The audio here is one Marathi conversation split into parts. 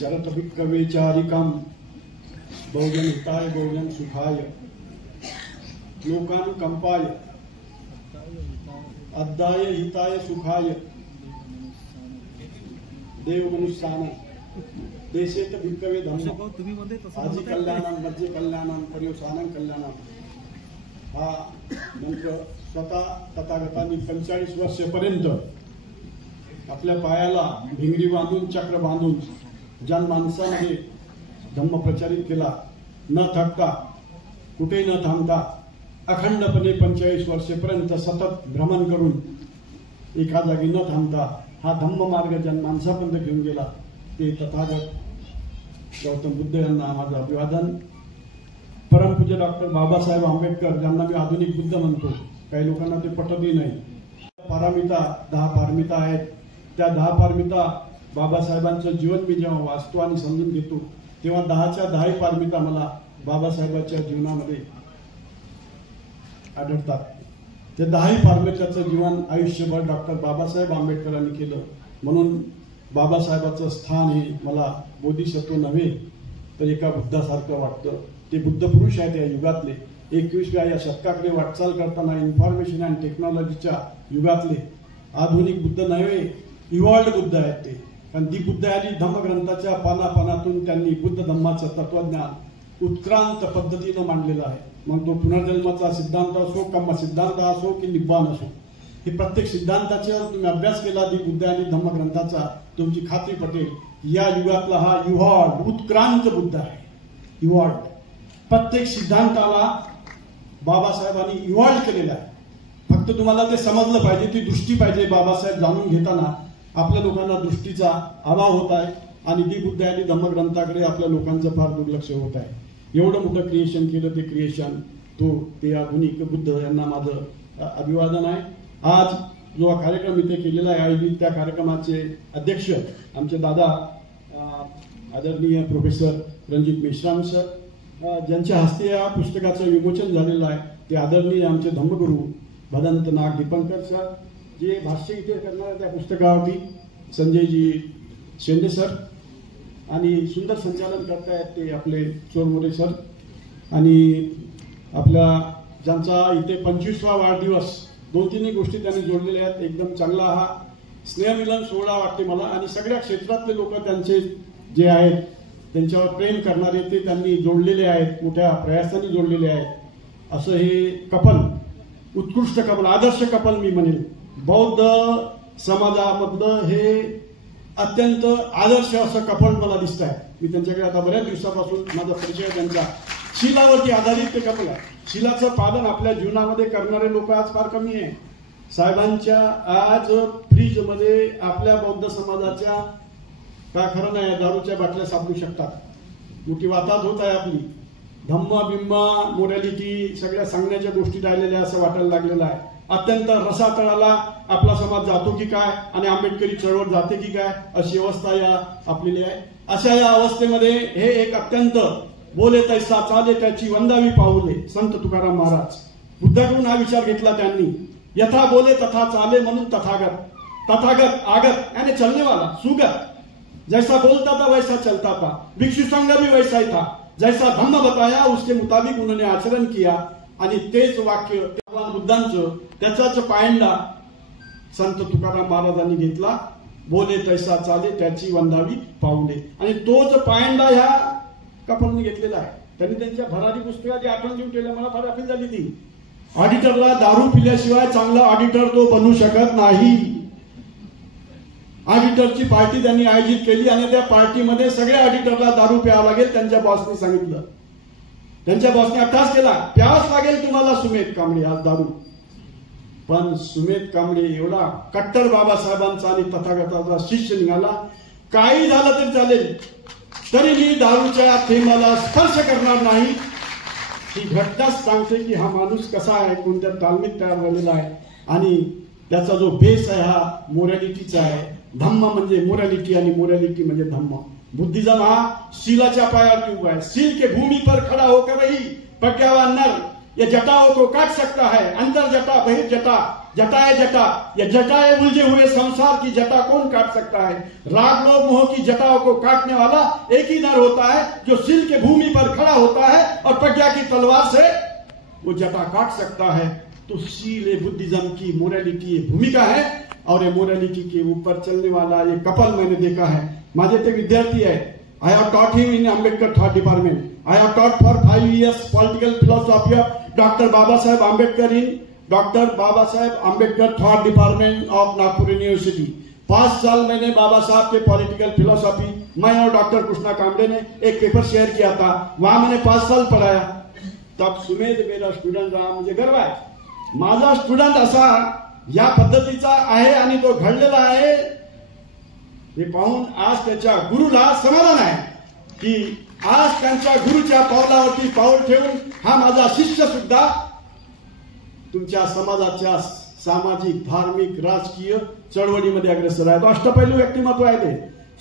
शरत भिक्खवेचारिकं बहुजन हिताय बहुजन सुखाय लोकानुकंपाय अद्दाय हिताय सुखाय देव मनुष्यानं देशेत भिक्खवे धम्म आजी कल्याणं मध्ये कल्याणं पर्यवसानं कल्याणं हा मंत्र स्वतः तथागतांनी 45 वर्षापर्यंत आपल्या पायाला भिंगरी बांधून चक्र बांधून जनमानसामध्ये धम्म प्रचारित केला, न थकता कुठे न थांबता अखंडपणे 45 वर्षेपर्यंत सतत भ्रमण करून एका जागी न थांबता हा धम्म मार्ग जनमानसापर्यंत घेऊन गेला ते तथागत गौतम बुद्ध यांना माझं अभिवादन। परमपूज्य डॉक्टर बाबासाहेब आंबेडकर ज्यांना मी आधुनिक बुद्ध म्हणतो, काही लोकांना ते पटतही नाही। पारमिता 10 पारमिता आहेत, त्या 10 पारमिता बाबासाहेबांचं जीवन मी जेव्हा वाचतो आणि समजून घेतो तेव्हा 10च्या 10 पारमिता मला बाबासाहेबांच्या जीवनामध्ये आढळतात। ते 10 पारमिताचं जीवन आयुष्यभर डॉक्टर बाबासाहेब आंबेडकरांनी केलं, म्हणून बाबासाहेबांचं स्थान हे मला बोधिसत्व नव्हे तर एका बुद्धासारखं वाटतं। ते बुद्ध पुरुष आहेत या युगातले, 21व्या या शतकाकडे वाटचाल करताना इन्फॉर्मेशन अँड टेक्नॉलॉजीच्या युगातले आधुनिक बुद्ध नव्हे, इव्हॉल्ड बुद्ध आहेत ते। कारण ती बुद्ध आली धम्मग्रंथाच्या पानापानातून त्यांनी बुद्ध धम्माचं तत्वज्ञान उत्क्रांत पद्धतीनं मांडलेलं आहे। मग तो पुनर्जन्माचा सिद्धांत असो, कर्म सिद्धांत असो की निब्बाण असो, हे प्रत्येक सिद्धांताच्यावर तुम्ही अभ्यास केला ती बुद्ध आणि धम्मग्रंथाचा तुमची खात्री पटेल या युगातला हा इव्हॉल्ड उत्क्रांत बुद्ध आहे। इव्हॉल्ड प्रत्येक सिद्धांताला बाबासाहेबांनी इव्हॉल्ड केलेला आहे। फक्त तुम्हाला ते समजलं पाहिजे, ती दृष्टी पाहिजे। बाबासाहेब जाणून घेताना आपल्या लोकांना दृष्टीचा अभाव होत आहे आणि दी बुद्ध आणि धम्मग्रंथाकडे आपल्या लोकांचं फार दुर्लक्ष होत आहे। एवढं मोठं क्रिएशन केलं ते क्रिएशन ते आधुनिक बुद्ध यांना माझं अभिवादन आहे। आज जो कार्यक्रम इथे केलेला आहे आयोजित, त्या कार्यक्रमाचे अध्यक्ष आमचे दादा आदरणीय प्रोफेसर रणजित मेश्राम सर, ज्यांच्या हस्ते या पुस्तकाचं विमोचन झालेलं आहे, ते आदरणीय आमचे धम्मगुरू भदंत नाग दीपंकर सर, जे भाष्य इथे करणार त्या पुस्तकावरती संजयजी शेंडे सर, आणि सुंदर संचालन करतायत ते आपले चोरमोरे सर, आणि आपल्या ज्यांचा इथे 25वा वाढदिवस 2-3 गोष्टी त्यांनी जोडलेल्या आहेत। एकदम चांगला हा स्नेहमिलन सोहळा वाटते मला, आणि सगळ्या क्षेत्रातले लोक त्यांचे जे आहेत त्यांच्यावर प्रेम करणारे ते त्यांनी जोडलेले आहेत, मोठ्या प्रयासाने जोडलेले आहेत। असं हे कपल, उत्कृष्ट कपल, आदर्श कपल मी म्हणेल, बौद्ध समाजामधलं हे अत्यंत आदर्श असं कपल मला दिसत आहे। मी त्यांच्याकडे आता बऱ्याच दिवसापासून माझा परिचय त्यांचा शीलावरती आधारित ते कपल आहे। शीलाचं पालन आपल्या जीवनामध्ये करणारे लोक आज फार कमी आहे। साहेबांच्या आज फ्रीजमध्ये आपल्या बौद्ध समाजाच्या काय खरं नाही दारूच्या बाटल्या सापडू शकतात। मोठी वाताहत होत आहे आपली, धम्म बिम्मा मोरॅलिटी सगळ्या सांगण्याच्या गोष्टी राहिलेल्या असं वाटायला लागलेलं आहे। अत्यंत रसातळाला आपला समाज जातो की काय आणि आंबेडकरी चळवळ जाते की काय अशी अवस्था या आपलेली आहे। अशा या अवस्थेमध्ये हे एक अत्यंत बोले तैसा चाले त्याची वंदावी पाऊले संत तुकाराम महाराज, बुद्धाकडून हा विचार घेतला त्यांनी, यथा बोले तथा चाले म्हणून तथागत, तथागत आगत यानी चलने वाला, सुगत, जैसा बोलता था वैसा चलता था, भिक्षु संघ भी वैसा ही था, जैसा धम्म बताया उसके मुताबिक उन्होंने आचरण किया। आणि तेच वाक्य भगवान बुद्धांचं, त्याचाच पायंडा संत तुकाराम महाराजांनी घेतला, बोले तैसा चाले त्याची वंदावी पाऊले, आणि तोच पायंडा ह्या कपलने घेतलेला आहे। त्यांनी त्यांच्या भरारी पुस्तकाची आठवण देऊन केलं, मला फार अपील झाली ती, ऑडिटरला दारू पिल्याशिवाय चांगला ऑडिटर तो बनू शकत नाही। ऑडिटरची पार्टी त्यांनी आयोजित केली आणि त्या पार्टीमध्ये सगळ्या ऑडिटरला दारू प्यावं लागेल, त्यांच्या बॉसने सांगितलं, त्यांच्या बॉसने अट्टास केला, प्यावंच लागेल तुम्हाला सुमेध कांबळे आज दारू। पण सुमेध कांबळे एवढा कट्टर बाबासाहेबांचा आणि तथागताचा शिष्य निघाला, काही झालं तरी चालेल, तरी मी दारूच्या थेंबाला स्पर्श करणार नाही। ही घटनाच सांगते की हा माणूस कसा आहे, कोणत्या तालमीत तयार झालेला आहे, आणि त्याचा जो बेस आहे हा मोरॅलिटीचा आहे। धम्म म्हणजे मोरॅलिटी आणि मोरॅलिटी म्हणजे धम्म। बुद्धिज्म हा शीलाच्या पायावरती उभा है। शील के भूमि पर खड़ा होकर ही प्रज्ञावान नर ये जटाओं को काट सकता है। अंतर जटा बहिर्जटा जटाए जटा, ये जटाए उलझे हुए संसार की जटा कौन काट सकता है? राग लोभ मोह की जटाओं को काटने वाला एक ही नर होता है जो सिल के भूमि पर खड़ा होता है और प्रज्ञा की तलवार से वो जटा काट सकता है। तो सीले बुद्धिज्म की मोरालिटी भूमिका है और ये मोरालिटी के ऊपर चलने वाला ये कपल मैंने देखा है। माझे ते विद्यार्थी है। I have taught him in Ambedkar Thought Department. I have taught for 5 years political philosophy of Dr. Babasaheb Ambedkar in Dr. Babasaheb Ambedkar Thought Department of Nagpur University. 5 साल मैंने बाबा साहब के पॉलिटिकल फिलोसॉफी, मैं और डॉक्टर कृष्णा कामडे ने एक पेपर शेयर किया था, वहां मैंने 5 साल पढ़ाया। तब सुमेध मेरा स्टुडंट रहा, मुझे गर्व आहे। माझा स्टुडंट असा या पद्धतीचा आहे आणि तो घडलेला आहे हे पाहून आज त्याच्या गुरुला समाधान आहे की आज त्यांच्या गुरुच्या पावलावरती पाऊल ठेवून हा माझा शिष्य सुद्धा तुमच्या समाजाच्या सामाजिक, धार्मिक, राजकीय चळवळीमध्ये अग्रेसर आहे। तो अष्टपैलू व्यक्तिमत्व आहे। ते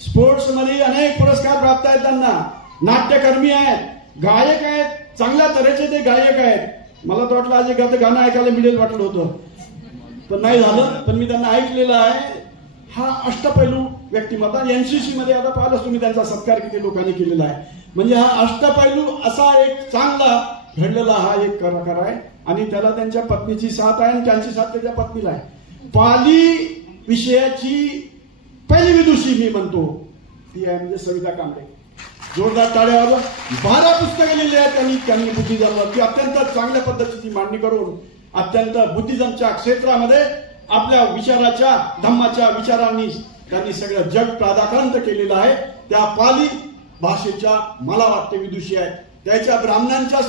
स्पोर्ट्स मध्ये अनेक पुरस्कार प्राप्त आहेत त्यांना, नाट्यकर्मी आहेत, गायक आहेत, चांगल्या तऱ्हेचे ते गायक आहेत। मला तर वाटलं आज एखादं गाणं ऐकायला मिळेल वाटलं होतं, पण नाही झालं, पण मी त्यांना ऐकलेलं आहे। हा अष्टपैलू व्यक्तिमत्व एनसीसी मध्ये आता पाहिलं तुम्ही त्यांचा सत्कार किती लोकांनी केलेला आहे। म्हणजे हा अष्टपैलू असा एक चांगला घडलेला हा एक कलाकार आहे आणि त्याला त्यांच्या पत्नीची साथ आहे आणि त्यांची साथ त्याच्या पत्नीला आहे। पाली विषयाची पहिली विदुषी मी म्हणतो ती आहे म्हणजे सविता कांबळे। जोरदार टाळ्या वाजवा। 12 पुस्तकं लिहिली आहेत त्यांनी बुद्धिझमवरती अत्यंत चांगल्या पद्धतीची मांडणी करून अत्यंत बुद्धिझमच्या क्षेत्रामध्ये आपल्या विचाराच्या, धम्माच्या विचारांनी त्यांनी सगळं जग प्रादाक्रांत केलेलं आहे। त्या पाली भाषेच्या मला वाटते विदुषी आहे, त्याच्या ब्राह्मणांच्या